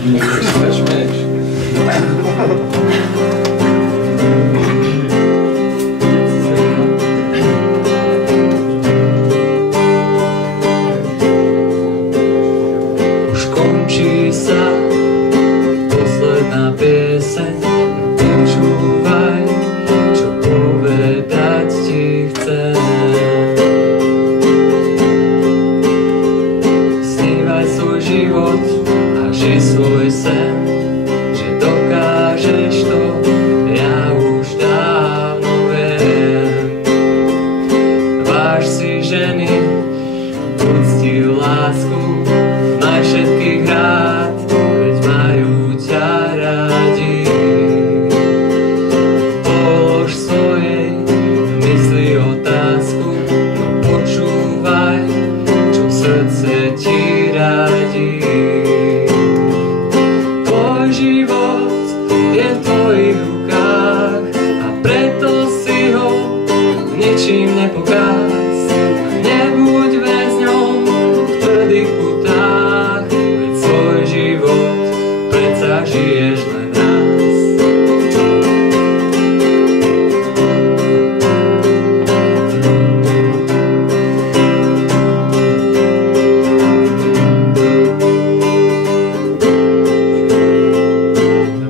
Už končí sa posledná pieseň, počúvaj, čo povedať ti chcem. Snívaj svoj život a žij svoj sen, že dokážeš to, ja už dávno viem. Váž si ženy, ucti lásku, maj všetkých rád, veď majú ťa radi. Polož svojej mysli otázku, no počúvaj, čo srdce ti radí. Tvoj život je v tvojich rukách a preto si ho ničím nepokáz. Nebuď väzňom v tvrdých putách, veď svoj život predsa žiješ len raz.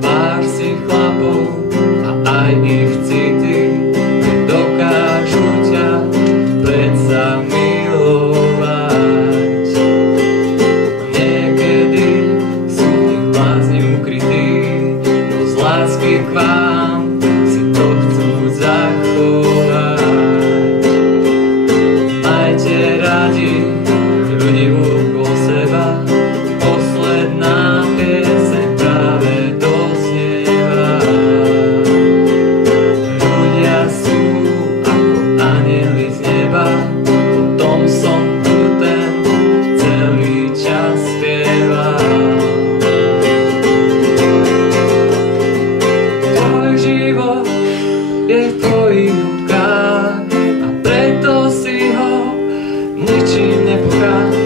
Váž si chlapov a aj ich city, keď dokážu ťa predsa milovať. Niekedy sú v nich blázni ukrytí, no z lásky k vám si to chcú zachovať. Majte radi ľudí okolo seba, posledná pieseň práve doznieva. Ľudia sú ako anjeli z neba, o tom som tu ten celý čas spieval. Tvoj život je v tvojich rukách a preto si ho ničím nepokáž.